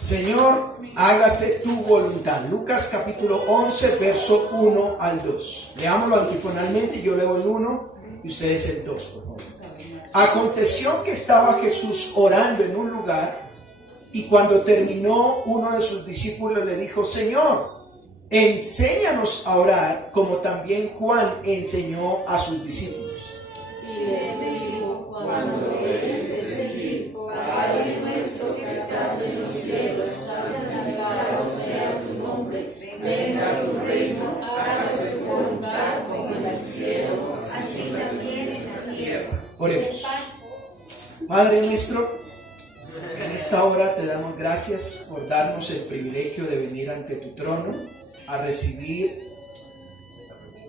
Señor, hágase tu voluntad. Lucas capítulo 11, verso 1 al 2. Leámoslo antifonalmente, yo leo el 1 y ustedes el 2, por favor. Aconteció que estaba Jesús orando en un lugar, y cuando terminó, uno de sus discípulos le dijo: Señor, enséñanos a orar, como también Juan enseñó a sus discípulos. Y les dijo: cuando oréis, decid: Padre nuestro que estás en los cielos, santificado sea tu nombre, venga tu reino, hágase tu voluntad como en el cielo, así también en la tierra. Oremos. Padre nuestro, en esta hora te damos gracias por darnos el privilegio de venir ante tu trono a recibir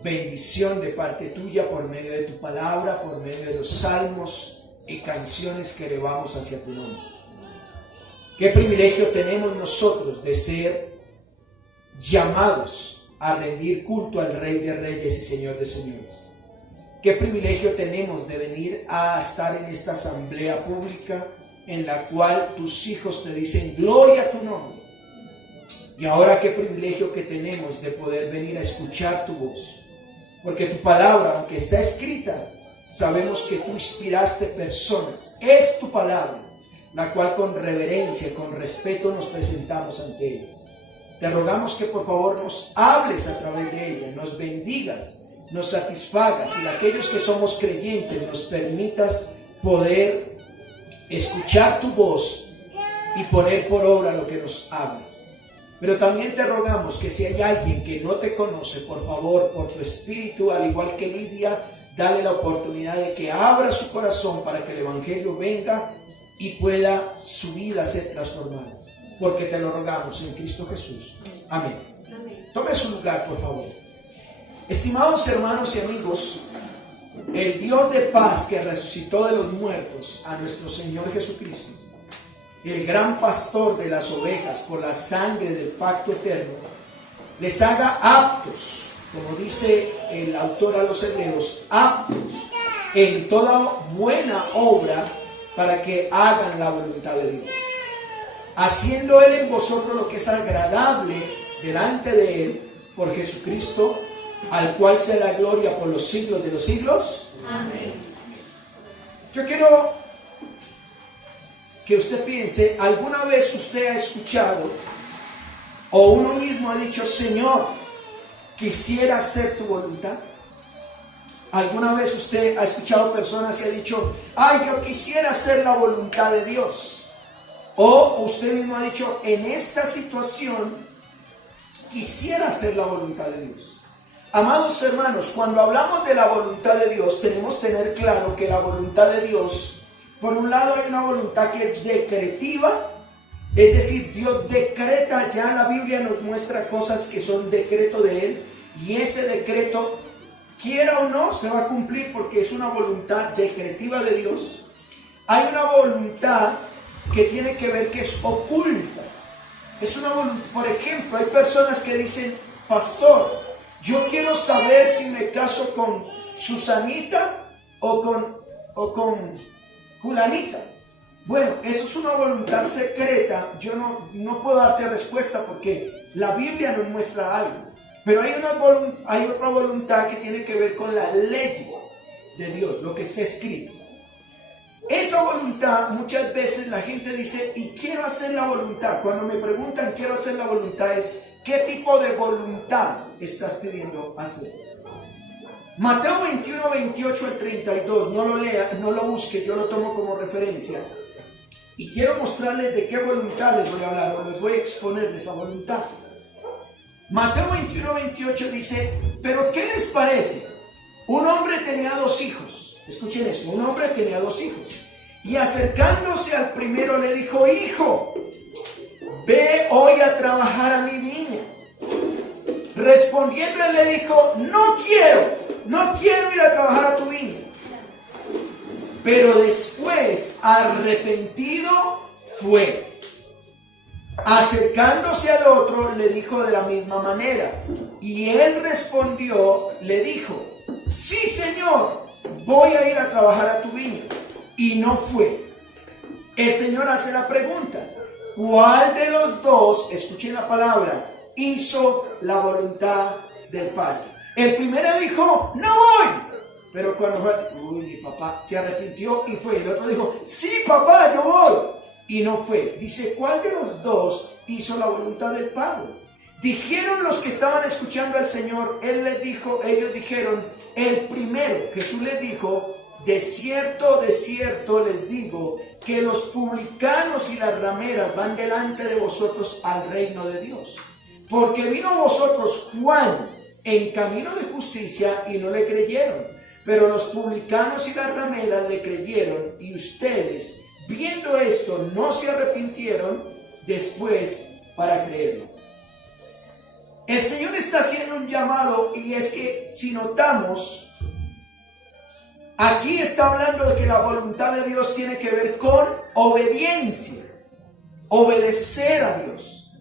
bendición de parte tuya por medio de tu palabra, por medio de los salmos y canciones que elevamos hacia tu nombre. Qué privilegio tenemos nosotros de ser llamados a rendir culto al Rey de Reyes y Señor de Señores. Qué privilegio tenemos de venir a estar en esta asamblea pública en la cual tus hijos te dicen gloria a tu nombre. Y ahora qué privilegio que tenemos de poder venir a escuchar tu voz. Porque tu palabra, aunque está escrita, sabemos que tú inspiraste personas. Es tu palabra, la cual con reverencia, con respeto nos presentamos ante ella. Te rogamos que por favor nos hables a través de ella, nos bendigas, nos satisfagas, y aquellos que somos creyentes nos permitas poder escuchar tu voz y poner por obra lo que nos hables. Pero también te rogamos que si hay alguien que no te conoce, por favor, por tu espíritu, al igual que Lidia, dale la oportunidad de que abra su corazón para que el evangelio venga y pueda su vida ser transformada. Porque te lo rogamos en Cristo Jesús. Amén. Tome su lugar, por favor. Estimados hermanos y amigos, el Dios de paz que resucitó de los muertos a nuestro Señor Jesucristo, el gran pastor de las ovejas por la sangre del pacto eterno, les haga aptos, como dice el autor a los hebreos, aptos en toda buena obra para que hagan la voluntad de Dios, haciendo Él en vosotros lo que es agradable delante de Él por Jesucristo, al cual sea la gloria por los siglos de los siglos. Amén. Yo quiero que usted piense, ¿alguna vez usted ha escuchado o uno mismo ha dicho: Señor, quisiera hacer tu voluntad? ¿Alguna vez usted ha escuchado personas que han dicho: ay, yo quisiera hacer la voluntad de Dios? O usted mismo ha dicho: en esta situación quisiera hacer la voluntad de Dios. Amados hermanos, cuando hablamos de la voluntad de Dios, tenemos que tener claro que la voluntad de Dios, por un lado hay una voluntad que es decretiva, es decir, Dios decreta, ya la Biblia nos muestra cosas que son decreto de Él, y ese decreto, quiera o no, se va a cumplir porque es una voluntad decretiva de Dios. Hay una voluntad que tiene que ver que es oculta. Es una voluntad, por ejemplo, hay personas que dicen: pastor, yo quiero saber si me caso con Susanita o con Julanita. Bueno, eso es una voluntad secreta. Yo no puedo darte respuesta porque la Biblia nos muestra algo. Pero hay otra voluntad que tiene que ver con las leyes de Dios, lo que está escrito. Esa voluntad, muchas veces la gente dice: y quiero hacer la voluntad. Cuando me preguntan quiero hacer la voluntad, es ¿qué tipo de voluntad estás pidiendo hacer? Mateo 21, 28 al 32, no lo lea, no lo busque, yo lo tomo como referencia. Y quiero mostrarles de qué voluntad les voy a hablar, o les voy a exponer de esa voluntad. Mateo 21, 28 dice: pero ¿qué les parece? Un hombre tenía 2 hijos. Escuchen eso, un hombre tenía 2 hijos. Y acercándose al primero le dijo: hijo, ve hoy a trabajar a mi viña. Respondiendo él le dijo: no quiero ir a trabajar a tu viña. Pero después, arrepentido, fue. Acercándose al otro, le dijo de la misma manera. Y él respondió, le dijo: sí, Señor, voy a ir a trabajar a tu viña. Y no fue. El Señor hace la pregunta: ¿Cuál de los dos, escuchen la palabra, hizo la voluntad del Padre? El primero dijo, no voy. Pero cuando fue, mi papá se arrepintió y fue. El otro dijo, sí, papá, yo voy. Y no fue. Dice, ¿cuál de los dos hizo la voluntad del Padre? Dijeron los que estaban escuchando al Señor, ellos dijeron, el primero. Jesús les dijo, de cierto les digo, que los publicanos y las rameras van delante de vosotros al reino de Dios. Porque vino a vosotros Juan en camino de justicia y no le creyeron. Pero los publicanos y las rameras le creyeron, y ustedes, viendo esto, no se arrepintieron después para creerlo. El Señor está haciendo un llamado, y es que si notamos, aquí está hablando de que la voluntad de Dios tiene que ver con obediencia, obedecer a Dios.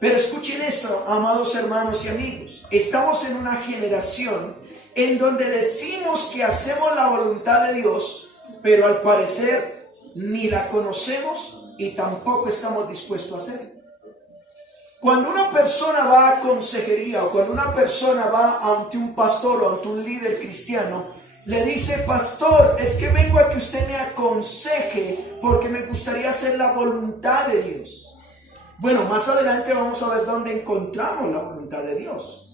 Pero escuchen esto, amados hermanos y amigos, estamos en una generación en donde decimos que hacemos la voluntad de Dios, pero al parecer ni la conocemos y tampoco estamos dispuestos a hacerlo. Cuando una persona va a consejería o cuando una persona va ante un pastor o ante un líder cristiano, le dice, pastor, es que vengo a que usted me aconseje porque me gustaría hacer la voluntad de Dios. Bueno, más adelante vamos a ver dónde encontramos la voluntad de Dios.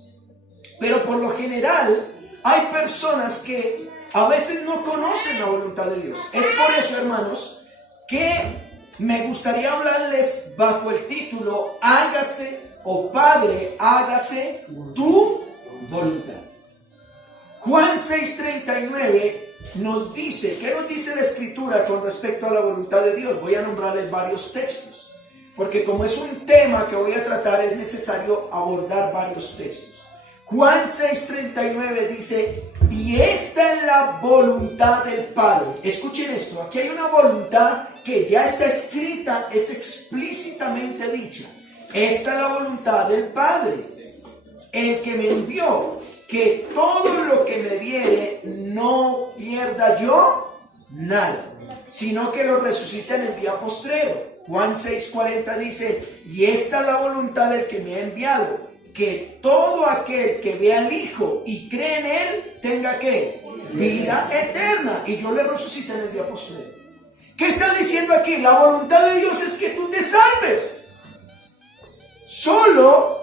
Pero por lo general, hay personas que a veces no conocen la voluntad de Dios. Es por eso, hermanos, que me gustaría hablarles bajo el título, hágase, o Padre, hágase tu voluntad. Juan 6:39 nos dice, ¿qué nos dice la Escritura con respecto a la voluntad de Dios? Voy a nombrarles varios textos, porque como es un tema que voy a tratar, es necesario abordar varios textos. Juan 6:39 dice, y esta es la voluntad del Padre. Escuchen esto, aquí hay una voluntad que ya está escrita, es explícitamente dicha. Esta es la voluntad del Padre, el que me envió, que todo lo que me diere no pierda yo nada, sino que lo resucite en el día postrero. Juan 6:40 dice, y esta es la voluntad del que me ha enviado, que todo aquel que vea al Hijo y cree en Él, tenga ¿qué? Vida eterna, y yo le resucité en el día postrero. ¿Qué está diciendo aquí? La voluntad de Dios es que tú te salves. Solo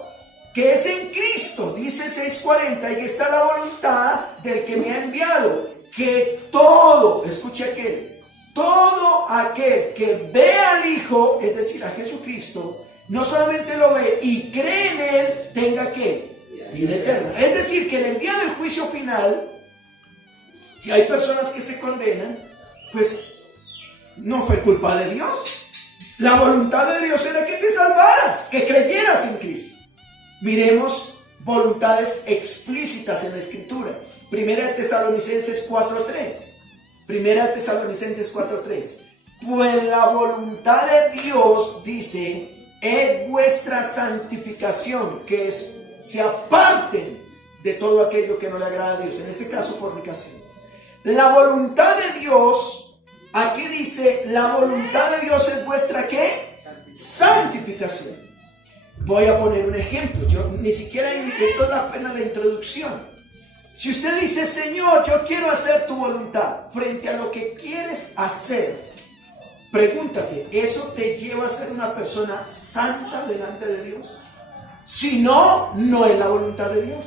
que es en Cristo, dice 6:40, y esta es la voluntad del que me ha enviado, que todo, escuche aquel, todo aquel que ve al Hijo, es decir, a Jesucristo, no solamente lo ve y cree en Él, tenga ¿qué? Vida eterna. Es decir, que en el día del juicio final, si hay personas que se condenan, pues no fue culpa de Dios. La voluntad de Dios era que te salvaras, que creyeras en Cristo. Miremos voluntades explícitas en la Escritura. Primera de Tesalonicenses 4:3. Primera de Tesalonicenses 4:3. Pues la voluntad de Dios, dice, es vuestra santificación, que se aparten de todo aquello que no le agrada a Dios, en este caso fornicación. La voluntad de Dios, aquí dice, la voluntad de Dios es vuestra ¿qué? Santificación. Voy a poner un ejemplo, yo ni siquiera, esto es apenas la introducción. Si usted dice, Señor, yo quiero hacer tu voluntad, frente a lo que quieres hacer, pregúntate, ¿eso te lleva a ser una persona santa delante de Dios? Si no, no es la voluntad de Dios.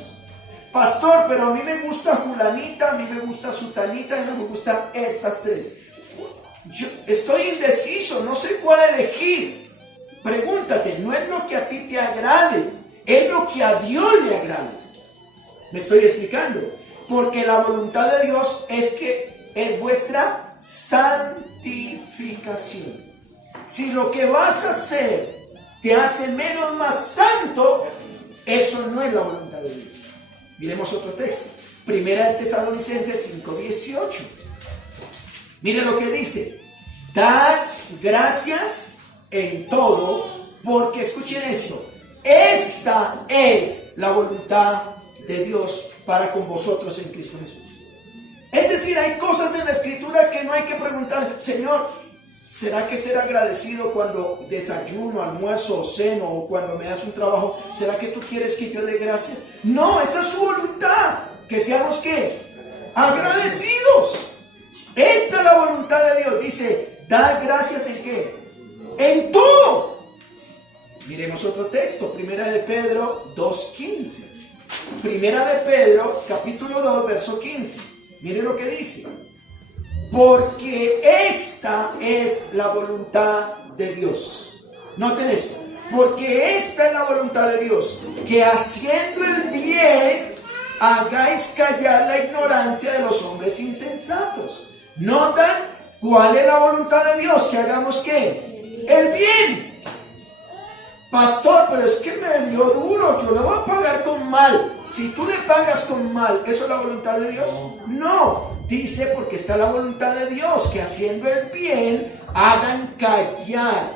Pastor, pero a mí me gusta fulanita, a mí me gusta sutanita, y no me gustan estas tres. Yo estoy indeciso, no sé cuál elegir. Pregúntate, no es lo que a ti te agrade, es lo que a Dios le agrade. ¿Me estoy explicando? Porque la voluntad de Dios es que es vuestra santificación. Si lo que vas a hacer te hace menos más santo, eso no es la voluntad de Dios. Miremos otro texto. Primera de Tesalonicenses 5:18. Miren lo que dice. Dad gracias en todo, porque escuchen esto. Esta es la voluntad de Dios para con vosotros en Cristo Jesús. Es decir, hay cosas en la Escritura que no hay que preguntar, Señor, ¿Será que ser agradecido cuando desayuno, almuerzo o ceno, o cuando me das un trabajo? ¿Será que tú quieres que yo dé gracias? No, esa es su voluntad. Que seamos ¿qué? Agradecidos. Esta es la voluntad de Dios. Dice, dar gracias ¿en qué? En todo. Miremos otro texto, Primera de Pedro 2:15. Primera de Pedro, capítulo 2, verso 15. Miren lo que dice. Porque esta es la voluntad de Dios. Noten esto. Porque esta es la voluntad de Dios, que haciendo el bien hagáis callar la ignorancia de los hombres insensatos. ¿Notan cuál es la voluntad de Dios? Que hagamos ¿qué? El bien. Pastor, pero es que me dio duro, yo le voy a pagar con mal. Si tú le pagas con mal, ¿eso es la voluntad de Dios? No, dice porque está la voluntad de Dios, que haciendo el bien hagan callar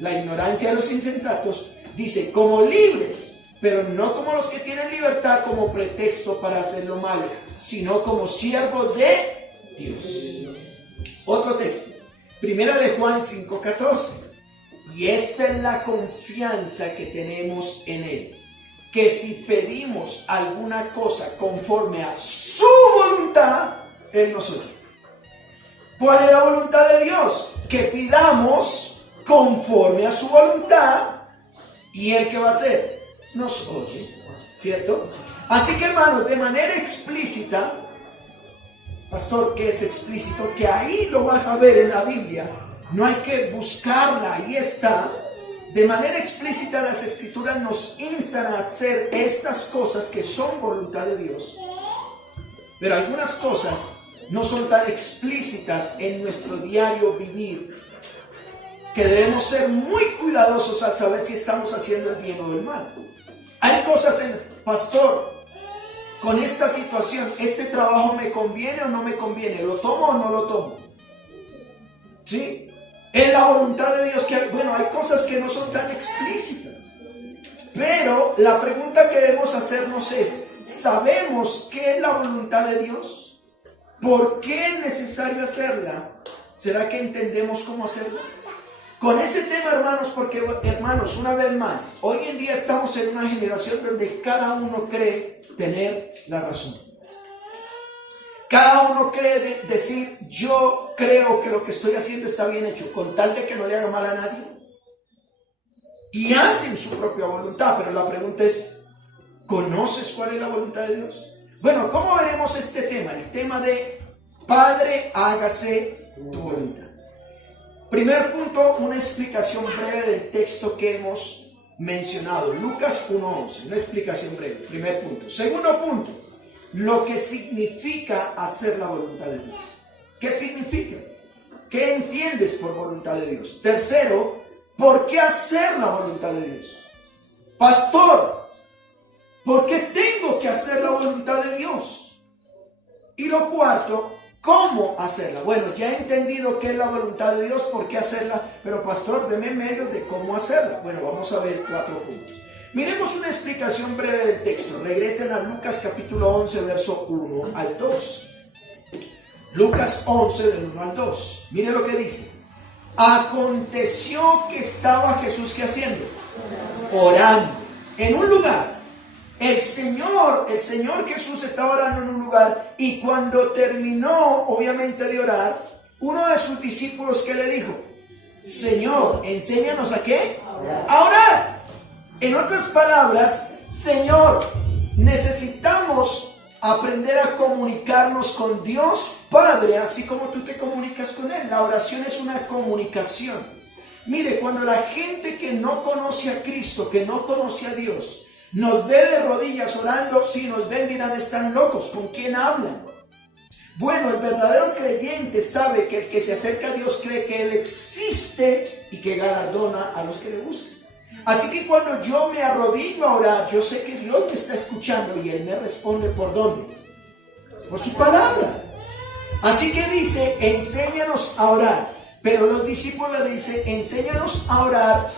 la ignorancia de los insensatos. Dice, como libres, pero no como los que tienen libertad como pretexto para hacer lo malo, sino como siervos de Dios. Otro texto, Primera de Juan 5:14. Y esta es la confianza que tenemos en Él, que si pedimos alguna cosa conforme a su voluntad, Él nos oye. ¿Cuál es la voluntad de Dios? Que pidamos conforme a su voluntad, y Él ¿qué va a hacer? Nos oye, ¿cierto? Así que hermanos, de manera explícita, pastor, ¿qué es explícito? Que ahí lo vas a ver en la Biblia. No hay que buscarla, ahí está. De manera explícita las escrituras nos instan a hacer estas cosas que son voluntad de Dios. Pero algunas cosas no son tan explícitas en nuestro diario vivir, que debemos ser muy cuidadosos al saber si estamos haciendo el bien o el mal. Hay cosas en, pastor, con esta situación, ¿este trabajo me conviene o no me conviene? ¿Lo tomo o no lo tomo? ¿Sí? Es la voluntad de Dios que hay, bueno, hay cosas que no son tan explícitas. Pero la pregunta que debemos hacernos es, ¿sabemos qué es la voluntad de Dios? ¿Por qué es necesario hacerla? ¿Será que entendemos cómo hacerla? Con ese tema, hermanos, porque, hermanos, una vez más, hoy en día estamos en una generación donde cada uno cree tener la razón. Cada uno cree decir, yo creo que lo que estoy haciendo está bien hecho, con tal de que no le haga mal a nadie. Y hacen su propia voluntad, pero la pregunta es, ¿conoces cuál es la voluntad de Dios? Bueno, ¿cómo veremos este tema? El tema de Padre, hágase tu voluntad. Primer punto, una explicación breve del texto que hemos mencionado. Lucas 1:11, una explicación breve. Primer punto. Segundo punto, lo que significa hacer la voluntad de Dios. ¿Qué significa? ¿Qué entiendes por voluntad de Dios? Tercero, ¿por qué hacer la voluntad de Dios? Pastor, ¿por qué tengo que hacer la voluntad de Dios? Y lo cuarto, ¿cómo hacerla? Bueno, ya he entendido qué es la voluntad de Dios, por qué hacerla, pero pastor, deme medios de cómo hacerla. Bueno, vamos a ver 4 puntos. Miremos una explicación breve del texto. Regresen a Lucas capítulo 11, verso 1 al 2. Lucas 11, del 1 al 2. Miren lo que dice. Aconteció que estaba Jesús, ¿qué haciendo? Orando en un lugar. El Señor Jesús estaba orando en un lugar, y cuando terminó, obviamente, de orar, uno de sus discípulos, ¿qué le dijo? Señor, enséñanos ¿a qué? A orar. En otras palabras, Señor, necesitamos aprender a comunicarnos con Dios Padre, así como tú te comunicas con Él. La oración es una comunicación. Mire, cuando la gente que no conoce a Cristo, que no conoce a Dios, nos ve de rodillas orando, si nos ven dirán, están locos, ¿con quién hablan? Bueno, el verdadero creyente sabe que el que se acerca a Dios cree que Él existe y que galardona a los que le buscan. Así que cuando yo me arrodillo a orar, yo sé que Dios me está escuchando y Él me responde ¿por dónde? Por su palabra. Así que dice, enséñanos a orar. Pero los discípulos le dicen, enséñanos a orar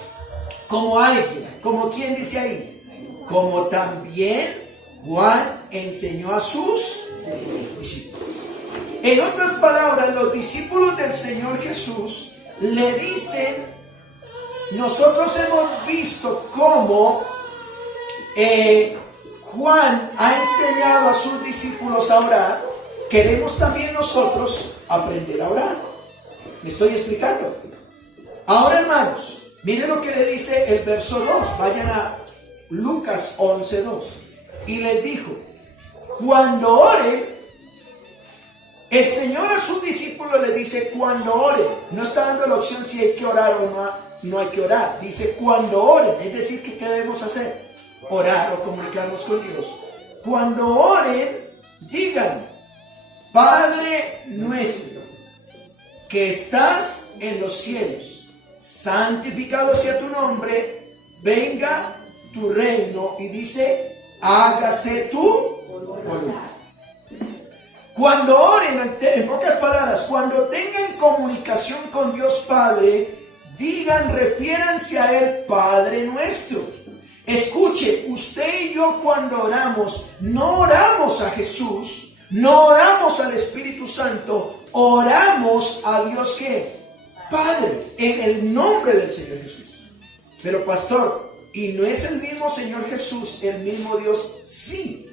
como alguien. ¿Como quién dice ahí? Como también Juan enseñó a sus discípulos. En otras palabras, los discípulos del Señor Jesús le dicen, nosotros hemos visto cómo Juan ha enseñado a sus discípulos a orar, queremos también nosotros aprender a orar. ¿Me estoy explicando? Ahora, hermanos, miren lo que le dice el verso 2. Vayan a Lucas 11:2. Y les dijo, cuando oren, el Señor a sus discípulos le dice cuando oren. No está dando la opción si hay que orar o no hay que orar. Dice cuando oren. Es decir, que ¿qué debemos hacer? Orar o comunicarnos con Dios. Cuando oren, digan, Padre nuestro, que estás en los cielos, santificado sea tu nombre, venga tu reino. Y dice, hágase tu voluntad. Cuando oren, en pocas palabras, cuando tengan comunicación con Dios Padre, digan, refiéranse a Él, Padre nuestro. Escuche, usted y yo cuando oramos, no oramos a Jesús, no oramos al Espíritu Santo, oramos a Dios ¿qué? Padre, en el nombre del Señor Jesús. Pero pastor, ¿y no es el mismo Señor Jesús el mismo Dios? Sí.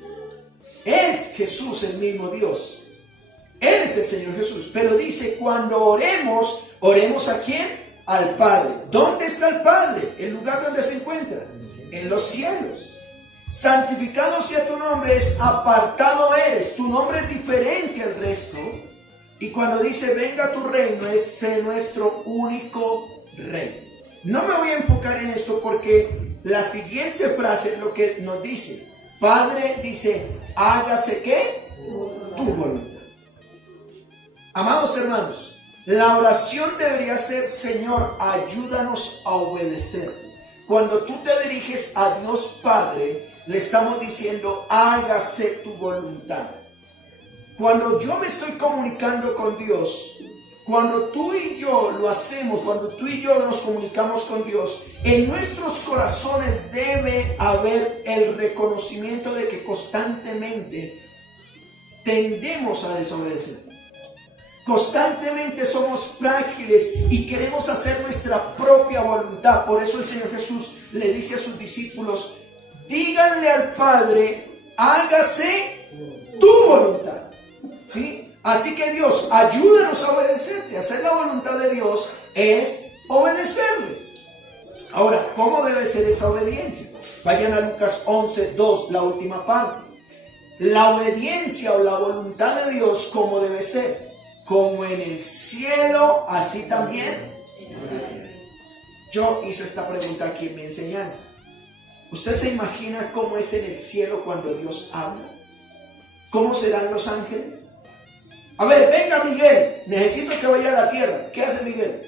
Es Jesús el mismo Dios. Él es el Señor Jesús. Pero dice, cuando oremos, ¿oremos a quién? Al Padre. ¿Dónde está el Padre? El lugar donde se encuentra. En los cielos. Santificado sea tu nombre, es apartado eres. Tu nombre es diferente al resto. Y cuando dice, venga tu reino, es nuestro único rey. No me voy a enfocar en esto porque la siguiente frase es lo que nos dice. Padre dice, hágase ¿qué? Tu voluntad. Amados hermanos, la oración debería ser, Señor, ayúdanos a obedecer. Cuando tú te diriges a Dios Padre, le estamos diciendo, hágase tu voluntad. Cuando yo me estoy comunicando con Dios, cuando tú y yo lo hacemos, cuando tú y yo nos comunicamos con Dios, en nuestros corazones debe haber el reconocimiento de que constantemente tendemos a desobedecer. Constantemente somos frágiles y queremos hacer nuestra propia voluntad. Por eso el Señor Jesús le dice a sus discípulos, díganle al Padre, hágase tu voluntad. ¿Sí? Así que Dios, ayúdanos a obedecerte. Hacer la voluntad de Dios es obedecerle. Ahora, ¿cómo debe ser esa obediencia? Vayan a Lucas 11:2, la última parte. La obediencia o la voluntad de Dios, ¿cómo debe ser? Como en el cielo, así también en la tierra. Yo hice esta pregunta aquí en mi enseñanza. ¿Usted se imagina cómo es en el cielo cuando Dios habla? ¿Cómo serán los ángeles? A ver, venga Miguel, necesito que vaya a la tierra. ¿Qué hace Miguel?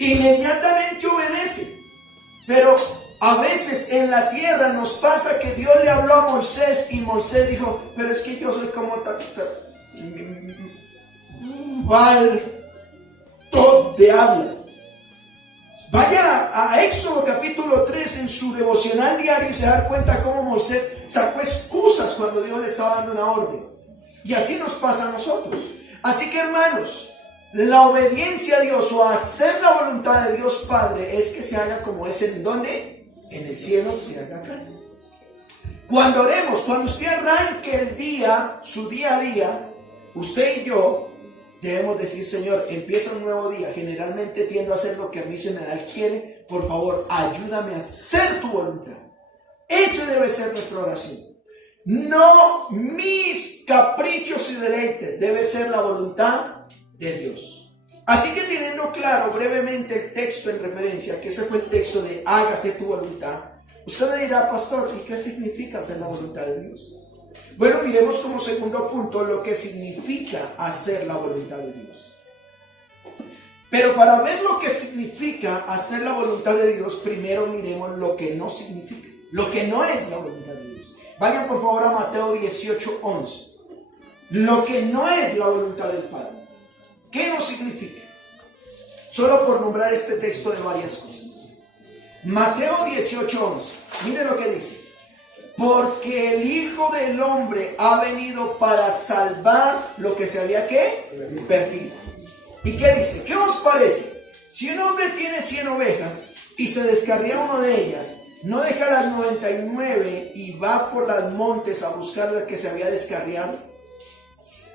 Inmediatamente obedece. Pero a veces en la tierra nos pasa que Dios le habló a Moisés y Moisés dijo, pero es que yo soy como falto de habla. Vaya a Éxodo capítulo 3 en su devocional diario y se da cuenta cómo Moisés sacó excusas cuando Dios le estaba dando una orden. Y así nos pasa a nosotros. Así que hermanos, la obediencia a Dios o hacer la voluntad de Dios Padre es que se haga como es en ¿dónde? En el cielo se haga acá. Cuando oremos, cuando usted arranque el día, su día a día, usted y yo debemos decir, Señor, empieza un nuevo día. Generalmente tiendo a hacer lo que a mí se me da el quiere. Por favor, ayúdame a hacer tu voluntad. Ese debe ser nuestra oración. No mis caprichos y deleites, debe ser la voluntad de Dios. Así que teniendo claro brevemente el texto en referencia, que ese fue el texto de hágase tu voluntad, usted me dirá, pastor, ¿y qué significa hacer la voluntad de Dios? Bueno, miremos como segundo punto lo que significa hacer la voluntad de Dios. Pero para ver lo que significa hacer la voluntad de Dios, primero miremos lo que no significa, lo que no es la voluntad de Dios. Vayan por favor a Mateo 18:11. Lo que no es la voluntad del Padre. ¿Qué no significa? Solo por nombrar este texto de varias cosas. Mateo 18:11. Mire lo que dice. porque el Hijo del Hombre ha venido para salvar lo que se había ¿qué? Perdido. ¿Y qué dice? ¿Qué os parece? Si un hombre tiene 100 ovejas y se descarría una de ellas, ¿no deja las 99 y va por los montes a buscar la que se había descarriado?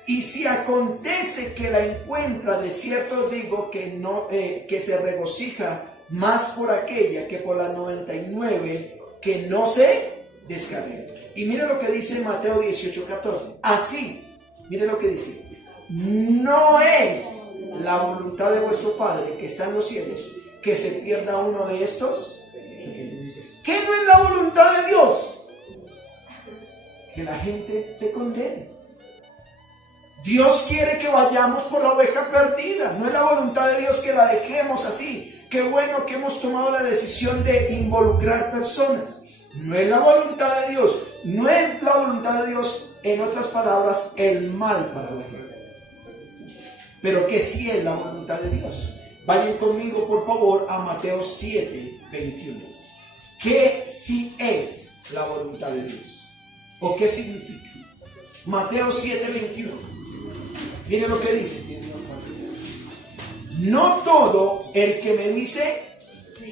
Y si acontece que la encuentra, de cierto os digo que se regocija más por aquella que por las 99 que no se descarrió. Y mire lo que dice Mateo 18:14. Así, mire lo que dice: no es la voluntad de vuestro Padre que está en los cielos que se pierda uno de estos. ¿Qué no es la voluntad de Dios? Que la gente se condene. Dios quiere que vayamos por la oveja perdida. No es la voluntad de Dios que la dejemos así. Qué bueno que hemos tomado la decisión de involucrar personas. No es la voluntad de Dios. No es la voluntad de Dios, en otras palabras, el mal para la gente. Pero que sí es la voluntad de Dios. Vayan conmigo, por favor, a Mateo 7:21. ¿Qué sí es la voluntad de Dios? ¿O qué significa? Mateo 7:21. Miren lo que dice: no todo el que me dice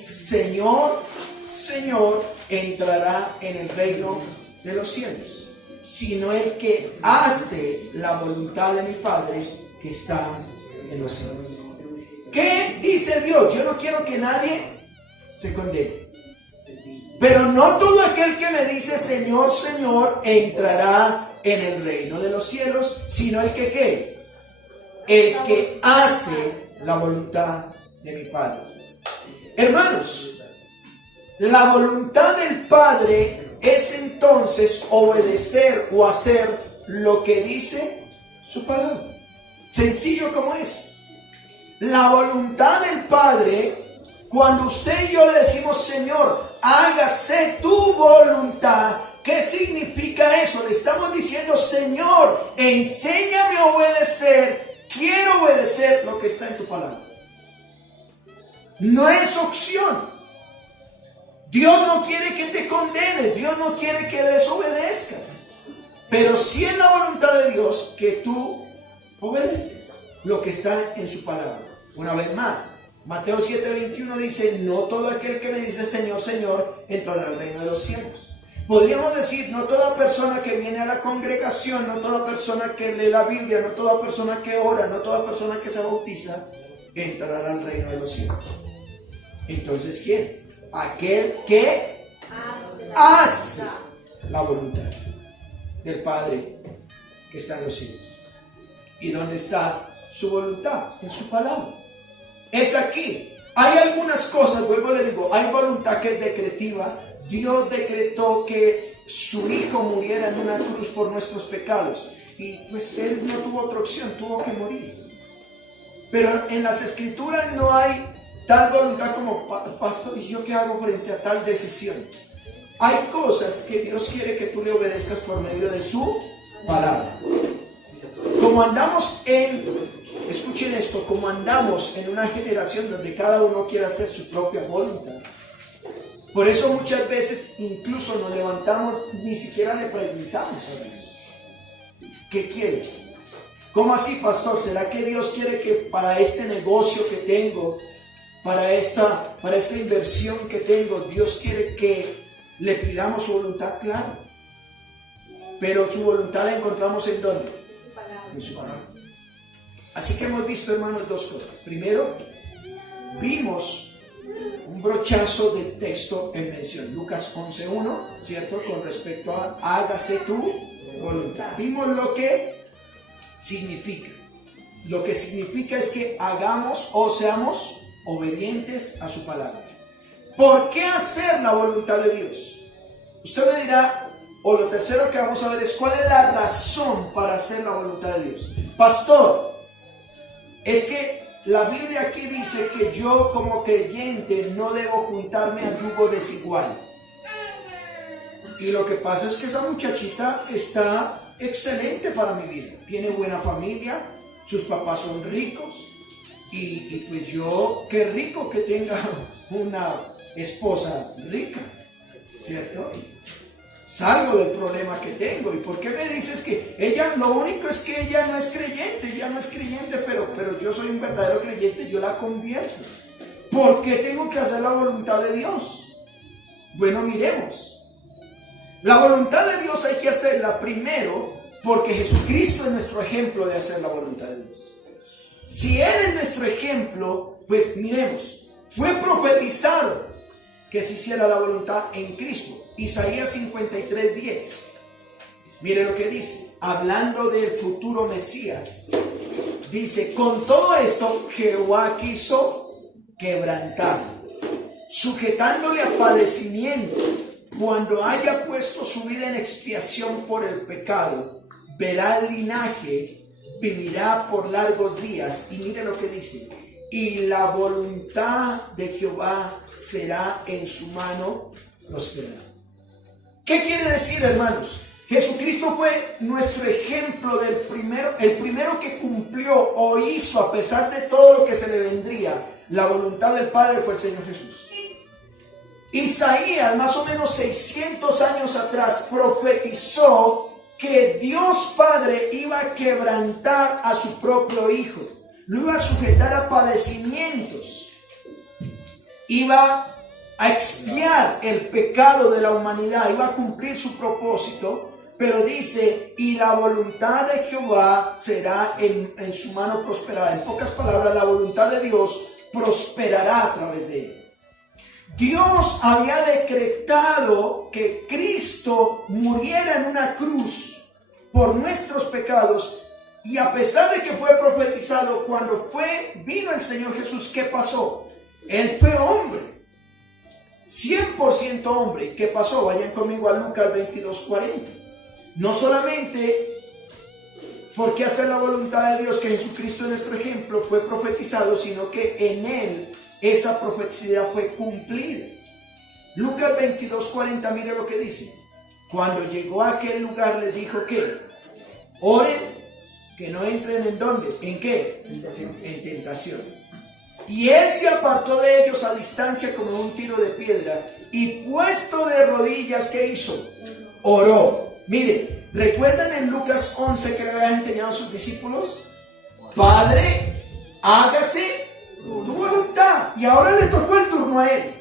Señor, Señor, entrará en el reino de los cielos, sino el que hace la voluntad de mi Padre que está en los cielos. ¿Qué dice Dios? Yo no quiero que nadie se condene, pero no todo aquel que me dice Señor, Señor, entrará en el reino de los cielos, sino el que ¿qué? El que hace la voluntad de mi Padre. Hermanos, la voluntad del Padre es entonces obedecer o hacer lo que dice su palabra. Sencillo como es. La voluntad del Padre, cuando usted y yo le decimos Señor, hágase tu voluntad. ¿Qué significa eso? Le estamos diciendo Señor, enséñame a obedecer. Quiero obedecer lo que está en tu palabra. No es opción. Dios no quiere que te condenes. Dios no quiere que desobedezcas. Pero sí es la voluntad de Dios que tú obedeces lo que está en su palabra. Una vez más, Mateo 7:21 dice: no todo aquel que me dice Señor, Señor, entrará al reino de los cielos. Podríamos decir, no toda persona que viene a la congregación, no toda persona que lee la Biblia, no toda persona que ora, no toda persona que se bautiza, entrará al reino de los cielos. Entonces, ¿quién? Aquel que hace la voluntad del Padre que está en los cielos. ¿Y dónde está su voluntad? En su palabra. Es aquí. Hay algunas cosas, vuelvo y le digo, hay voluntad que es decretiva. Dios decretó que su Hijo muriera en una cruz por nuestros pecados. Y pues Él no tuvo otra opción, tuvo que morir. Pero en las Escrituras no hay tal voluntad como, pastor, ¿y yo qué hago frente a tal decisión? Hay cosas que Dios quiere que tú le obedezcas por medio de su palabra. Como andamos escuchen esto, como andamos en una generación donde cada uno quiere hacer su propia voluntad. Por eso muchas veces incluso nos levantamos, ni siquiera le preguntamos a Dios, ¿qué quieres? ¿Cómo así, pastor? ¿Será que Dios quiere que para este negocio que tengo, para esta inversión que tengo, Dios quiere que le pidamos su voluntad? Claro. Pero su voluntad la encontramos ¿en dónde? En su palabra. Así que hemos visto, hermanos, dos cosas. Primero, vimos un brochazo del texto en mención. Lucas 11:1, ¿cierto? Con respecto a hágase tu voluntad. Vimos lo que significa. Lo que significa es que hagamos o seamos obedientes a su palabra. ¿Por qué hacer la voluntad de Dios? Usted me dirá, o lo tercero que vamos a ver es cuál es la razón para hacer la voluntad de Dios. Pastor, es que la Biblia aquí dice que yo como creyente no debo juntarme a yugo desigual. Y lo que pasa es que esa muchachita está excelente para mi vida. Tiene buena familia, sus papás son ricos. Y pues yo, qué rico que tenga una esposa rica, ¿cierto? salgo del problema que tengo. ¿Y por qué me dices que ella, lo único es que ella no es creyente, pero yo soy un verdadero creyente, yo la convierto? ¿Por qué tengo que hacer la voluntad de Dios? Bueno, miremos. La voluntad de Dios hay que hacerla primero porque Jesucristo es nuestro ejemplo de hacer la voluntad de Dios. Si Él es nuestro ejemplo, pues miremos, fue profetizado que se hiciera la voluntad en Cristo. Isaías 53:10. Mire lo que dice, hablando del futuro Mesías. Dice, con todo esto Jehová quiso quebrantar, sujetándole a padecimiento. Cuando haya puesto su vida en expiación por el pecado, verá el linaje, vivirá por largos días. Y mire lo que dice, y la voluntad de Jehová será en su mano prosperada. ¿Qué quiere decir, hermanos? Jesucristo fue nuestro ejemplo el primero que cumplió o hizo, a pesar de todo lo que se le vendría, la voluntad del Padre fue el Señor Jesús. Isaías, más o menos 600 años atrás, profetizó que Dios Padre iba a quebrantar a su propio Hijo, lo iba a sujetar a padecimientos, iba a expiar el pecado de la humanidad, iba a cumplir su propósito. Pero dice, y la voluntad de Jehová será en su mano prosperada. En pocas palabras, la voluntad de Dios prosperará a través de él. Dios había decretado que Cristo muriera en una cruz por nuestros pecados. Y a pesar de que fue profetizado, cuando vino el Señor Jesús, ¿qué pasó? Él fue hombre. 100% hombre. ¿Qué pasó? Vayan conmigo a Lucas 22:40. No solamente porque hacer la voluntad de Dios, que Jesucristo es nuestro ejemplo, fue profetizado, sino que en él esa profecía fue cumplida. Lucas 22:40, mire lo que dice. Cuando llegó a aquel lugar les dijo que oren, que no entren en ¿dónde? ¿En qué? En tentación. Y él se apartó de ellos a distancia como un tiro de piedra, y puesto de rodillas, ¿qué hizo? Oró. Mire, ¿recuerdan en Lucas 11 que le había enseñado a sus discípulos? Padre, hágase tu voluntad. Y ahora le tocó el turno a él.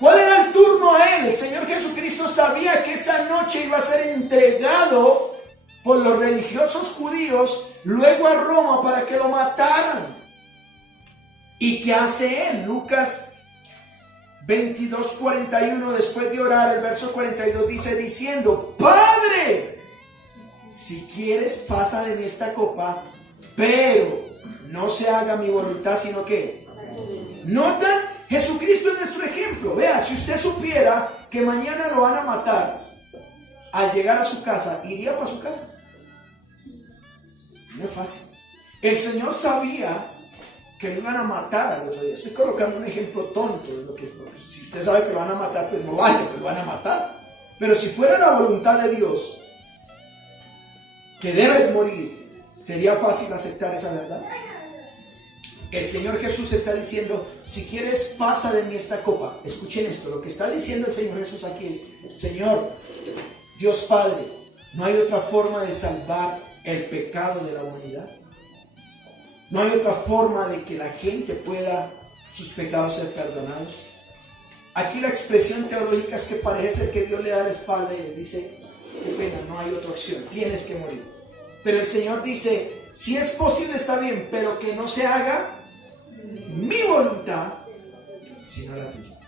¿Cuál era el turno a él? El Señor Jesucristo sabía que esa noche iba a ser entregado por los religiosos judíos, luego a Roma para que lo mataran. ¿Y qué hace él? Lucas 22:41, después de orar, el verso 42 dice, diciendo, Padre, si quieres pasa de mí esta copa, pero no se haga mi voluntad, sino que. ¿Notan? Jesucristo es nuestro ejemplo. Vea, si usted supiera que mañana lo van a matar, al llegar a su casa, ¿iría para su casa? No es fácil. El Señor sabía que lo iban a matar al otro día. Estoy colocando un ejemplo tonto de lo que si usted sabe que lo van a matar, pues no vaya, que lo van a matar. Pero si fuera la voluntad de Dios que debes morir, ¿sería fácil aceptar esa verdad? El Señor Jesús está diciendo, si quieres pasa de mí esta copa. Escuchen esto, lo que está diciendo el Señor Jesús aquí es, Señor, Dios Padre, ¿no hay otra forma de salvar el pecado de la humanidad? ¿No hay otra forma de que la gente pueda sus pecados ser perdonados? Aquí la expresión teológica es que parece ser que Dios le da la espalda y le dice, qué pena, no hay otra opción, tienes que morir. Pero el Señor dice, si es posible está bien, pero que no se haga mi voluntad, sino la tuya.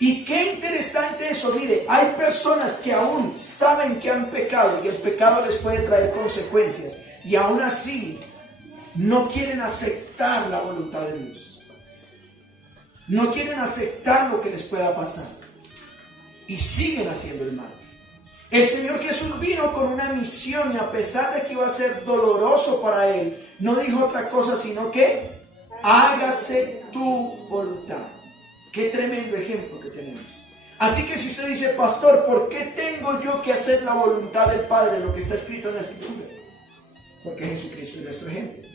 Y qué interesante eso, mire, hay personas que aún saben que han pecado y el pecado les puede traer consecuencias y aún así no quieren aceptar la voluntad de Dios. No quieren aceptar lo que les pueda pasar. Y siguen haciendo el mal. El Señor Jesús vino con una misión y a pesar de que iba a ser doloroso para Él, no dijo otra cosa sino que hágase tu voluntad. Qué tremendo ejemplo que tenemos. Así que si usted dice, pastor, ¿por qué tengo yo que hacer la voluntad del Padre? Lo que está escrito en la Escritura. Porque Jesucristo es nuestro ejemplo.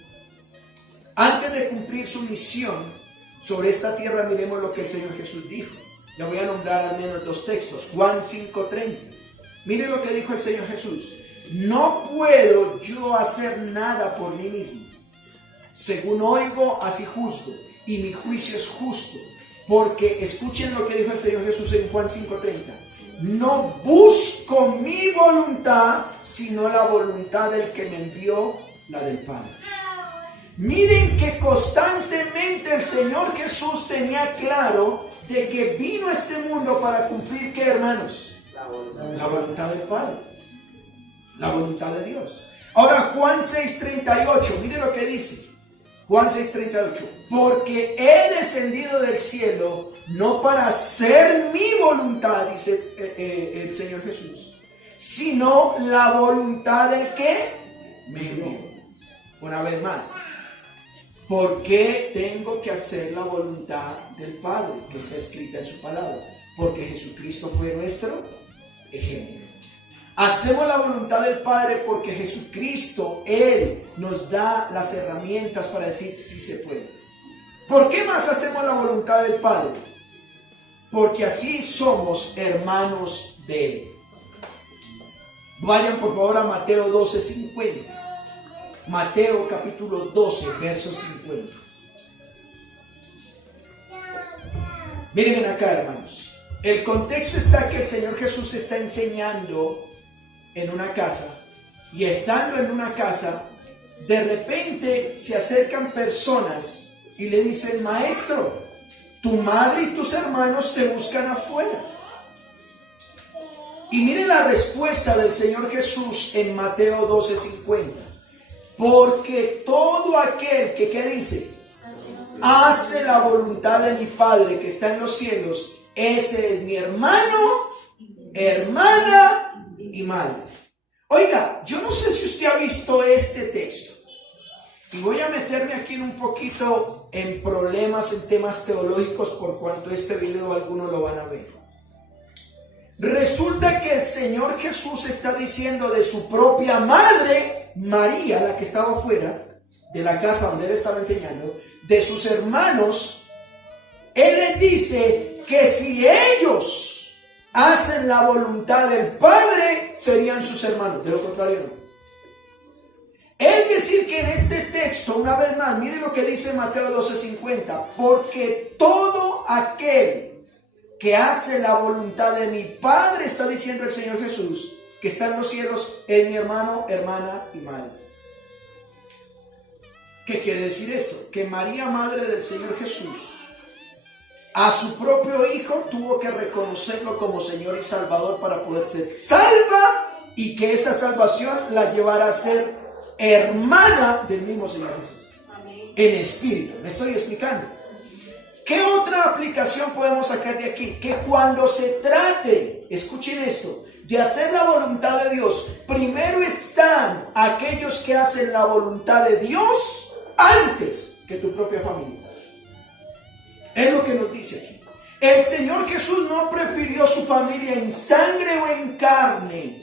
Antes de cumplir su misión sobre esta tierra, miremos lo que el Señor Jesús dijo. Le voy a nombrar al menos 2 textos. Juan 5:30. Mire lo que dijo el Señor Jesús. No puedo yo hacer nada por mí mismo. Según oigo, así juzgo. Y mi juicio es justo. Porque escuchen lo que dijo el Señor Jesús en Juan 5:30. No busco mi voluntad, sino la voluntad del que me envió, la del Padre. Miren que constantemente el Señor Jesús tenía claro de que vino a este mundo para cumplir, ¿qué, hermanos? La voluntad del Padre. La voluntad de Dios. Ahora Juan 6:38, miren lo que dice. Juan 6:38. Porque he descendido del cielo no para hacer mi voluntad, dice el Señor Jesús, sino la voluntad del que me envió. Una vez más. ¿Por qué tengo que hacer la voluntad del Padre que está escrita en su palabra? Porque Jesucristo fue nuestro ejemplo. Hacemos la voluntad del Padre porque Jesucristo, Él nos da las herramientas para decir si se puede. ¿Por qué más hacemos la voluntad del Padre? Porque así somos hermanos de Él. Vayan por favor a Mateo 12:50. Mateo capítulo 12, verso 50. Miren acá, hermanos. El contexto está que el Señor Jesús está enseñando en una casa. Y estando en una casa, de repente se acercan personas y le dicen: Maestro, tu madre y tus hermanos te buscan afuera. Y miren la respuesta del Señor Jesús en Mateo 12:50. Porque todo aquel que, ¿qué dice? Hace la voluntad de mi Padre que está en los cielos, ese es mi hermano, hermana y madre. Oiga, yo no sé si usted ha visto este texto. Y voy a meterme aquí un poquito en problemas, en temas teológicos, por cuanto este video algunos lo van a ver. Resulta que el Señor Jesús está diciendo de su propia madre, María, la que estaba afuera de la casa donde él estaba enseñando, de sus hermanos, él les dice que si ellos hacen la voluntad del Padre, serían sus hermanos. De lo contrario, no. Es decir que en este texto, una vez más, miren lo que dice Mateo 12:50. Porque todo aquel que hace la voluntad de mi Padre, está diciendo el Señor Jesús, que está en los cielos, es mi hermano, hermana y madre. ¿Qué quiere decir esto? Que María, madre del Señor Jesús, a su propio hijo tuvo que reconocerlo como Señor y Salvador para poder ser salva, y que esa salvación la llevara a ser hermana del mismo Señor Jesús. Amén. En espíritu. ¿Me estoy explicando? ¿Qué otra aplicación podemos sacar de aquí? Que cuando se trate, escuchen esto, de hacer la voluntad de Dios, primero están aquellos que hacen la voluntad de Dios antes que tu propia familia. Es lo que nos dice aquí. El Señor Jesús no prefirió su familia en sangre o en carne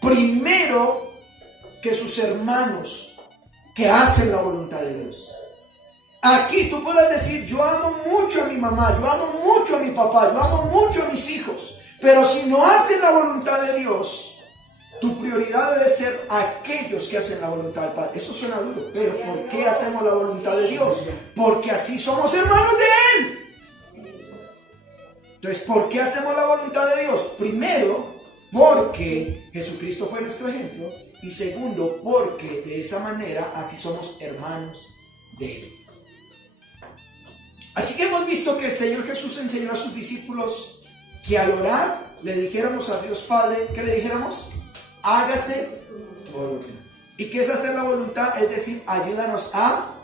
primero que sus hermanos que hacen la voluntad de Dios. Aquí tú puedes decir: yo amo mucho a mi mamá, yo amo mucho a mi papá, yo amo mucho a mis hijos. Pero si no hacen la voluntad de Dios, tu prioridad debe ser aquellos que hacen la voluntad del Padre. Esto suena duro, pero ¿por qué hacemos la voluntad de Dios? Porque así somos hermanos de Él. Entonces, ¿por qué hacemos la voluntad de Dios? Primero, porque Jesucristo fue nuestro ejemplo. Y segundo, porque de esa manera así somos hermanos de Él. Así que hemos visto que el Señor Jesús enseñó a sus discípulos que al orar le dijéramos a Dios Padre, ¿qué le dijéramos? Hágase tu voluntad. ¿Y qué es hacer la voluntad? Es decir, ayúdanos a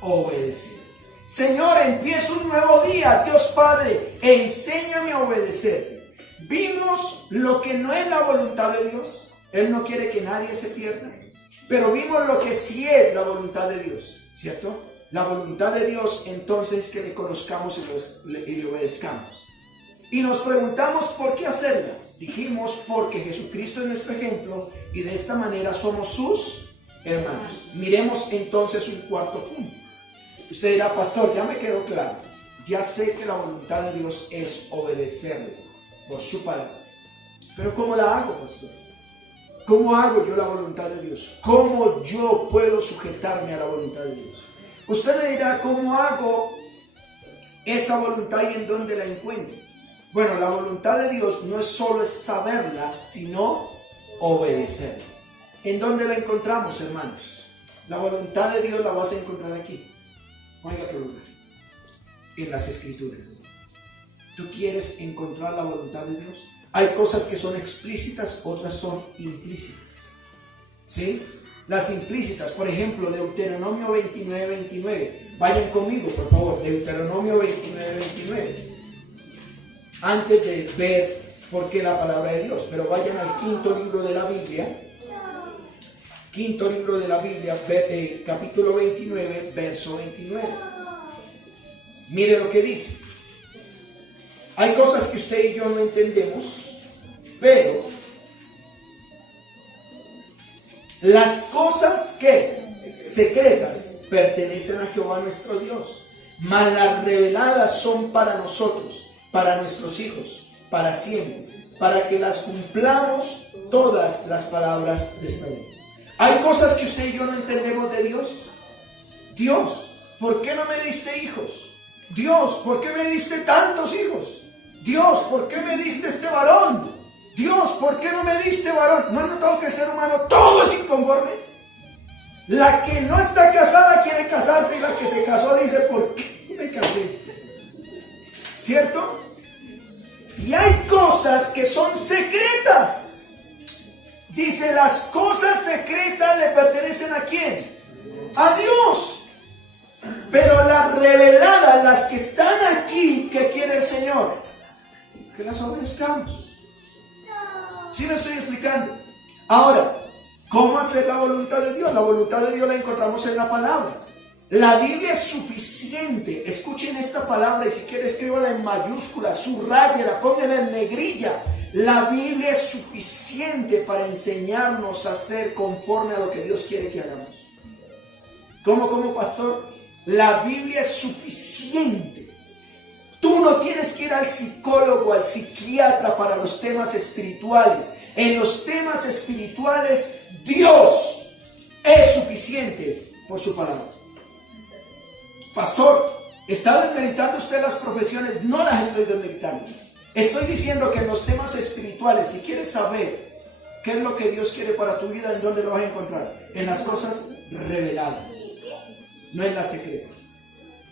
obedecer. Señor, empiezo un nuevo día. Dios Padre, enséñame a obedecerte. Vimos lo que no es la voluntad de Dios. Él no quiere que nadie se pierda. Pero vimos lo que sí es la voluntad de Dios, ¿cierto? La voluntad de Dios entonces es que le conozcamos y le obedezcamos. Y nos preguntamos por qué hacerla. Dijimos porque Jesucristo es nuestro ejemplo y de esta manera somos sus hermanos. Miremos entonces un cuarto punto. Usted dirá: pastor, ya me quedó claro. ya sé que la voluntad de Dios es obedecerle por su palabra. Pero ¿cómo la hago, pastor? ¿Cómo hago yo la voluntad de Dios? ¿Cómo yo puedo sujetarme a la voluntad de Dios? Usted me dirá, ¿cómo hago esa voluntad y en dónde la encuentro? Bueno, la voluntad de Dios no es solo saberla, sino obedecerla. ¿En dónde la encontramos, hermanos? La voluntad de Dios la vas a encontrar aquí. Oiga, qué lugar. En las Escrituras. ¿Tú quieres encontrar la voluntad de Dios? Hay cosas que son explícitas, otras son implícitas. ¿Sí? Las implícitas, por ejemplo, Deuteronomio 29:29. Vayan conmigo, por favor. Deuteronomio 29:29. Antes de ver por qué la palabra de Dios, pero vayan al quinto libro de la Biblia. Quinto libro de la Biblia, capítulo 29, verso 29. Mire lo que dice. Hay cosas que usted y yo no entendemos, pero las cosas que secretas pertenecen a Jehová nuestro Dios, mas las reveladas son para nosotros, para nuestros hijos, para siempre, para que las cumplamos todas las palabras de esta ley. Hay cosas que usted y yo no entendemos de Dios. Dios, ¿por qué no me diste hijos? Dios, ¿por qué me diste tantos hijos? Dios, ¿por qué me diste este varón? Dios, ¿por qué no me diste varón? ¿No han notado que el ser humano todo es inconforme? La que no está casada quiere casarse y la que se casó dice, ¿por qué me casé? ¿Cierto? Y hay cosas que son secretas. Dice, las cosas secretas le pertenecen ¿a quién? A Dios. Pero las reveladas, las que están aquí, ¿qué quiere el Señor? Que las obedezcamos. ¿Sí me estoy explicando? Ahora, ¿cómo hacer la voluntad de Dios? La voluntad de Dios la encontramos en la palabra. La Biblia es suficiente. Escuchen esta palabra y si quiere escríbala en mayúscula, subrayela, póngala en negrilla. La Biblia es suficiente para enseñarnos a hacer conforme a lo que Dios quiere que hagamos. ¿Cómo, pastor? La Biblia es suficiente. Tú no tienes que ir al psicólogo, al psiquiatra para los temas espirituales. En los temas espirituales, Dios es suficiente por su palabra. Pastor, ¿está desmeritando usted las profesiones? No las estoy desmeritando. Estoy diciendo que en los temas espirituales, si quieres saber qué es lo que Dios quiere para tu vida, ¿en dónde lo vas a encontrar? En las cosas reveladas, no en las secretas.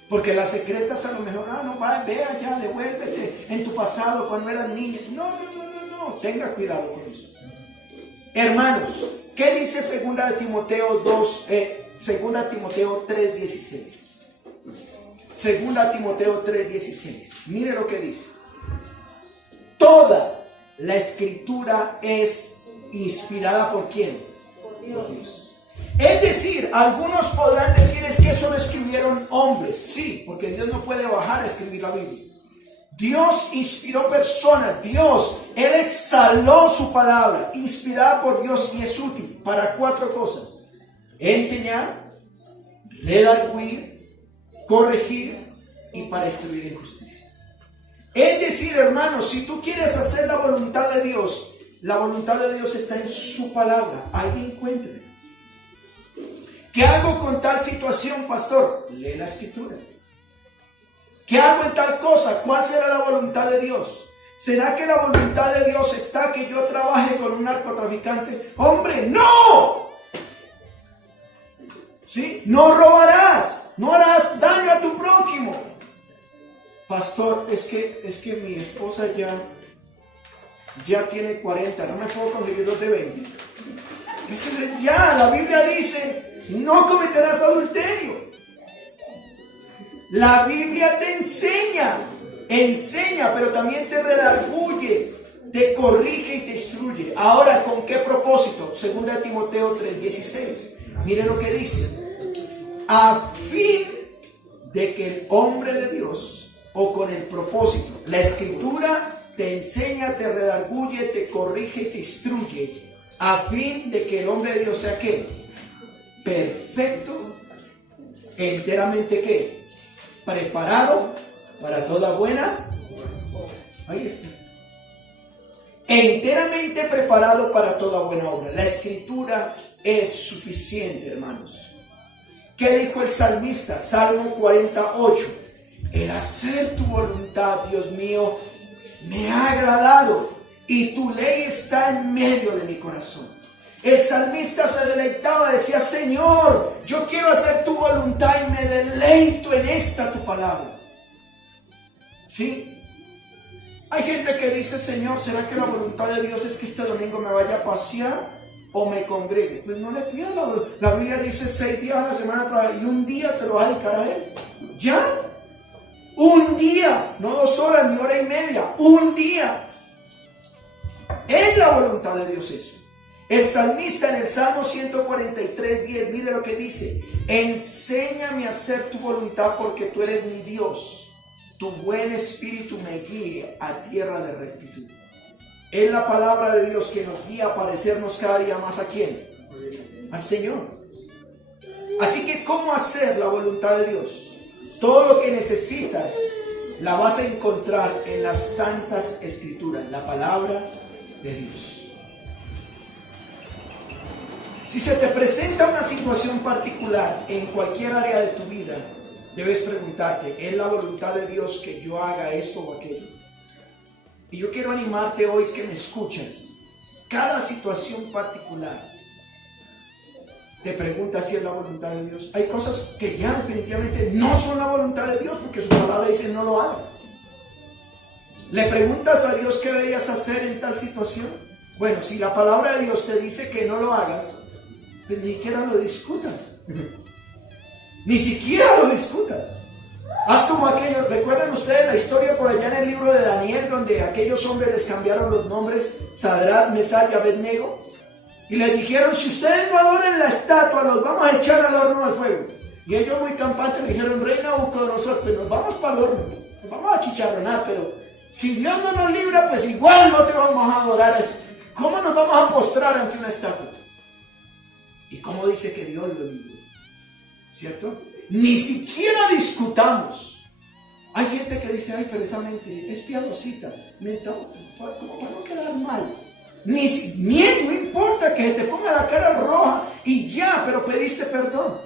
Porque las secretas a lo mejor, no, va, ve allá, devuélvete en tu pasado cuando eras niño. No, tenga cuidado con eso. Hermanos, ¿qué dice 2 Timoteo 3:16? 2 Timoteo 3:16. Mire lo que dice. Toda la escritura es inspirada ¿por quién? Por Dios. Es decir, algunos podrán decir es que eso lo escribieron hombres. Sí, porque Dios no puede bajar a escribir la Biblia. Dios inspiró personas. Dios, Él exhaló su palabra, inspirada por Dios, y es útil para 4 cosas: enseñar, redarguir, corregir y para instruir en justicia. Es decir, hermanos, si tú quieres hacer la voluntad de Dios, la voluntad de Dios está en su palabra. Ahí encuentre. ¿Qué hago con tal situación, pastor? Lee la escritura. ¿Qué hago en tal cosa? ¿Cuál será la voluntad de Dios? ¿Será que la voluntad de Dios está que yo trabaje con un narcotraficante? ¡Hombre, no! ¿Sí? No robarás, no harás daño a tu prójimo. Pastor, es que mi esposa ya tiene 40, no me puedo conseguir 2 de 20. Ya, la Biblia dice, no cometerás adulterio. La Biblia te enseña, pero también te redarguye, te corrige y te instruye. Ahora, ¿con qué propósito? 2 Timoteo 3:16. Mire lo que dice. A fin de que el hombre de Dios, o con el propósito, la escritura te enseña, te redarguye, te corrige y te instruye, a fin de que el hombre de Dios sea ¿qué? Perfecto, enteramente ¿qué? Preparado para toda buena. Ahí está. Enteramente preparado para toda buena obra. La escritura es suficiente, hermanos. ¿Qué dijo el salmista? Salmo 48. El hacer tu voluntad, Dios mío, me ha agradado y tu ley está en medio de mi corazón. El salmista se deleitaba, decía: Señor, yo quiero hacer tu voluntad y me deleito en esta tu palabra. ¿Sí? Hay gente que dice: Señor, ¿será que la voluntad de Dios es que este domingo me vaya a pasear o me congregue? Pues no le pidas la Biblia dice 6 días a la semana trabajar y un día te lo vas a dedicar a Él. ¿Ya? Un día, no 2 horas ni hora y media, un día. Es la voluntad de Dios eso. El salmista en el Salmo 143:10, mire lo que dice: enséñame a hacer tu voluntad porque tú eres mi Dios. Tu buen espíritu me guíe a tierra de rectitud. Es la palabra de Dios que nos guía a parecernos cada día más ¿a quién? Al Señor. Así que ¿cómo hacer la voluntad de Dios? Todo lo que necesitas la vas a encontrar en las santas escrituras, la palabra de Dios. Si se te presenta una situación particular en cualquier área de tu vida, debes preguntarte: ¿es la voluntad de Dios que yo haga esto o aquello? Y yo quiero animarte hoy que me escuchas. Cada situación particular te pregunta si es la voluntad de Dios. Hay cosas que ya definitivamente no son la voluntad de Dios porque su palabra dice: no lo hagas. ¿Le preguntas a Dios qué deberías hacer en tal situación? Bueno, si la palabra de Dios te dice que no lo hagas, pues ni siquiera lo discutas. Ni siquiera lo discutas. Haz como aquellos, ¿recuerdan ustedes la historia por allá en el libro de Daniel, donde aquellos hombres les cambiaron los nombres, Sadrach, Mesach y Abednego? Y les dijeron: si ustedes no adoran la estatua, los vamos a echar al horno de fuego. Y ellos muy campantes le dijeron: Rey Nabucodonosor, pues nos vamos para el horno, nos vamos a chicharronar, pero si Dios no nos libra, pues igual no te vamos a adorar. ¿Cómo nos vamos a postrar ante una estatua? ¿Y cómo dice que Dios lo libró? ¿Cierto? Ni siquiera discutamos. Hay gente que dice: ay, pero esa mente es piadosita, como para no quedar mal. Ni no importa que se te ponga la cara roja y ya, pero pediste perdón.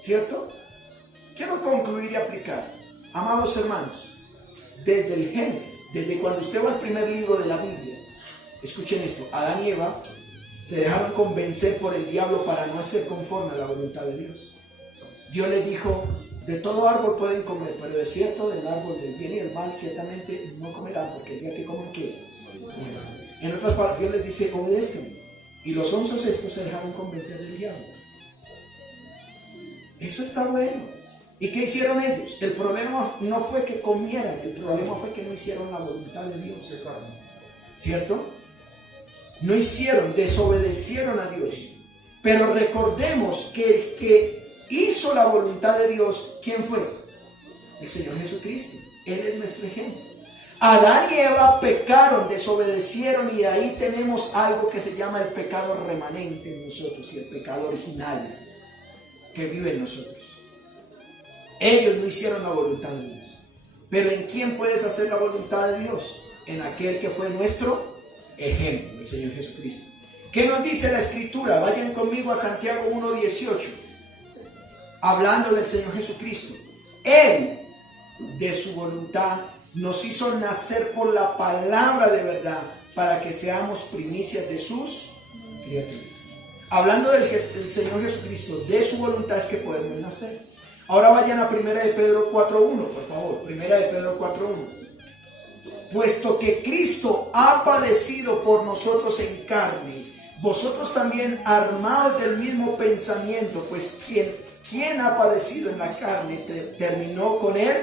¿Cierto? Quiero concluir y aplicar. Amados hermanos, desde el Génesis, desde cuando usted va al primer libro de la Biblia, escuchen esto: Adán y Eva se dejaron convencer por el diablo para no hacer conforme a la voluntad de Dios. Dios les dijo: de todo árbol pueden comer, pero de cierto del árbol del bien y del mal ciertamente no comerán, porque el día que comen, ¿qué? Bueno. En otras palabras, Dios les dice: obedezcan. Y los onzos estos se dejaron convencer del diablo. Eso está bueno. ¿Y qué hicieron ellos? El problema no fue que comieran, el problema fue que no hicieron la voluntad de Dios. ¿Cierto? No hicieron, desobedecieron a Dios. Pero recordemos que el que hizo la voluntad de Dios, ¿quién fue? El Señor Jesucristo. Él es nuestro ejemplo. Adán y Eva pecaron, desobedecieron, y ahí tenemos algo que se llama el pecado remanente en nosotros y el pecado original que vive en nosotros. Ellos no hicieron la voluntad de Dios. Pero ¿en quién puedes hacer la voluntad de Dios? En aquel que fue nuestro ejemplo, el Señor Jesucristo. ¿Qué nos dice la Escritura? Vayan conmigo a Santiago 1:18. Hablando del Señor Jesucristo. Él, de su voluntad, nos hizo nacer por la palabra de verdad, para que seamos primicias de sus criaturas. Hablando del Señor Jesucristo, de su voluntad es que podemos nacer. Ahora vayan a 1 de Pedro 4:1, por favor. 1 de Pedro 4:1. Puesto que Cristo ha padecido por nosotros en carne, vosotros también armados del mismo pensamiento, pues quien ha padecido en la carne terminó con el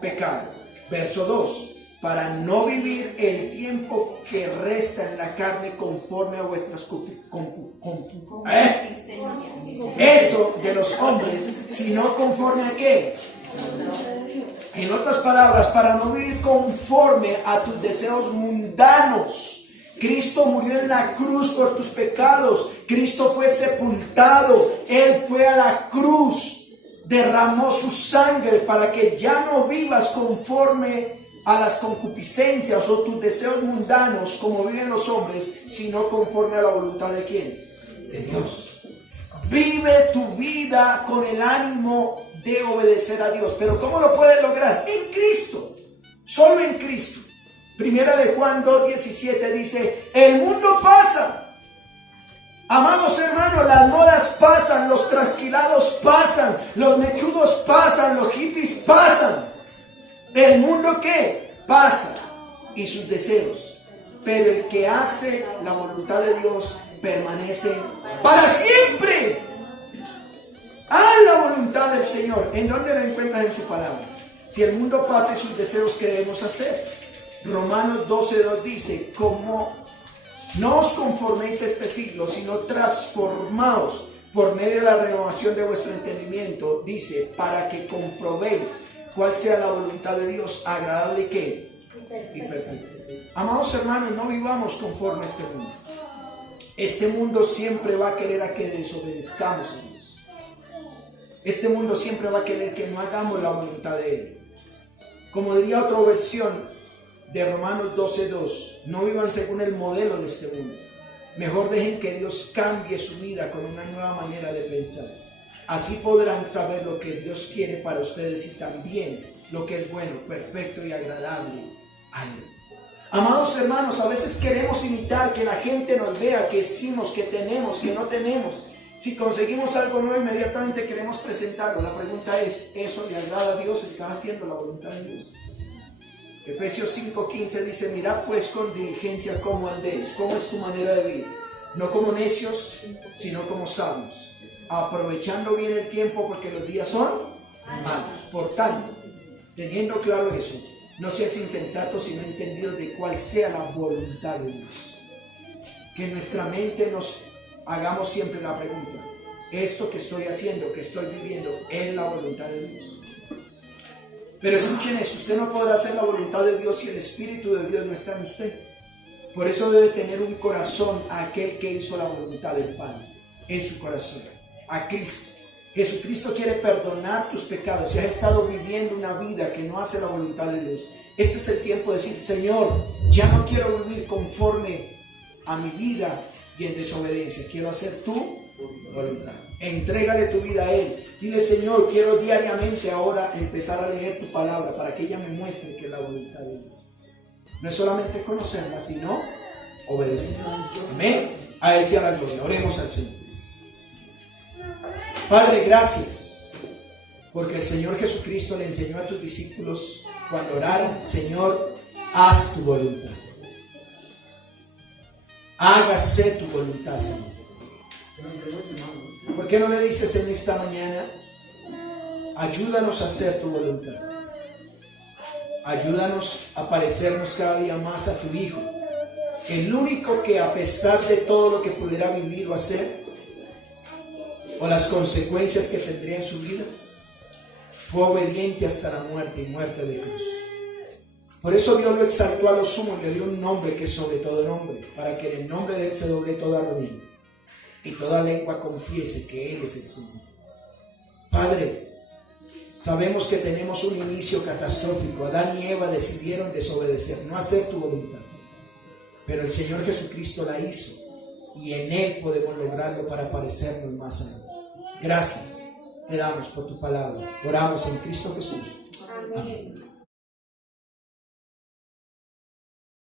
pecado. Verso 2. Para no vivir el tiempo que resta en la carne conforme a vuestras eso de los hombres, sino conforme a ¿qué? En otras palabras, para no vivir conforme a tus deseos mundanos. Cristo murió en la cruz por tus pecados. Cristo fue sepultado. Él fue a la cruz. derramó su sangre para que ya no vivas conforme a las concupiscencias o tus deseos mundanos como viven los hombres, sino conforme a la voluntad de ¿quién? De Dios. Vive tu vida con el ánimo de obedecer a Dios. Pero ¿cómo lo puedes lograr? En Cristo, solo en Cristo. Primera de Juan 2:17 dice: el mundo pasa. Amados hermanos, las modas pasan, los trasquilados pasan, los mechudos pasan, los hippies pasan. ¿El mundo qué? Pasa, y sus deseos. Pero el que hace la voluntad de Dios permanece para siempre. Haz la voluntad del Señor. ¿En dónde la encuentras? En su palabra. Si el mundo pasa y sus deseos, ¿qué debemos hacer? Romanos 12:2 dice: como no os conforméis a este siglo, sino transformaos por medio de la renovación de vuestro entendimiento, dice, para que comprobéis cuál sea la voluntad de Dios, agradable y ¿qué? Y perfecta. Amados hermanos, no vivamos conforme a este mundo. Este mundo siempre va a querer a que desobedezcamos a Dios. Este mundo siempre va a querer que no hagamos la voluntad de Él. Como diría otra versión de Romanos 12:2, no vivan según el modelo de este mundo. Mejor dejen que Dios cambie su vida con una nueva manera de pensar. Así podrán saber lo que Dios quiere para ustedes y también lo que es bueno, perfecto y agradable a Él. Amados hermanos, a veces queremos imitar, que la gente nos vea, que decimos, que tenemos, que no tenemos. Si conseguimos algo nuevo, inmediatamente queremos presentarlo. La pregunta es: ¿eso le agrada a Dios? ¿Estás haciendo la voluntad de Dios? Efesios 5:15 dice: mirad pues con diligencia cómo andéis, cómo es tu manera de vivir, no como necios, sino como sabios, aprovechando bien el tiempo, porque los días son malos. Por tanto, teniendo claro eso, no seas insensatos, sino entendidos de cuál sea la voluntad de Dios. Que en nuestra mente nos hagamos siempre la pregunta: ¿esto que estoy haciendo, que estoy viviendo, es la voluntad de Dios? Pero escuchen eso: usted no podrá hacer la voluntad de Dios si el Espíritu de Dios no está en usted. Por eso debe tener un corazón a aquel que hizo la voluntad del Padre en su corazón, a Cristo. Jesucristo quiere perdonar tus pecados. Si has estado viviendo una vida que no hace la voluntad de Dios, este es el tiempo de decir: Señor, ya no quiero vivir conforme a mi vida y en desobediencia, quiero hacer tu voluntad. Entrégale tu vida a Él. Dile: Señor, quiero diariamente ahora empezar a leer tu palabra para que ella me muestre que es la voluntad de Dios. No es solamente conocerla, sino obedecerla. Amén. A Él sea la gloria. Oremos al Señor. Padre, gracias, porque el Señor Jesucristo le enseñó a tus discípulos cuando oraron: Señor, haz tu voluntad. Hágase tu voluntad, Señor. ¿Por qué no le dices en esta mañana: ayúdanos a hacer tu voluntad? Ayúdanos a parecernos cada día más a tu Hijo, el único que, a pesar de todo lo que pudiera vivir o hacer, o las consecuencias que tendría en su vida, fue obediente hasta la muerte y muerte de cruz. Por eso Dios lo exaltó a lo sumo y le dio un nombre que es sobre todo nombre, para que en el nombre de Él se doble toda rodilla y toda lengua confiese que Él es el Señor. Padre, sabemos que tenemos un inicio catastrófico. Adán y Eva decidieron desobedecer, no hacer tu voluntad. Pero el Señor Jesucristo la hizo y en Él podemos lograrlo para parecernos más a Él. Gracias te damos por tu palabra. Oramos en Cristo Jesús. Amén.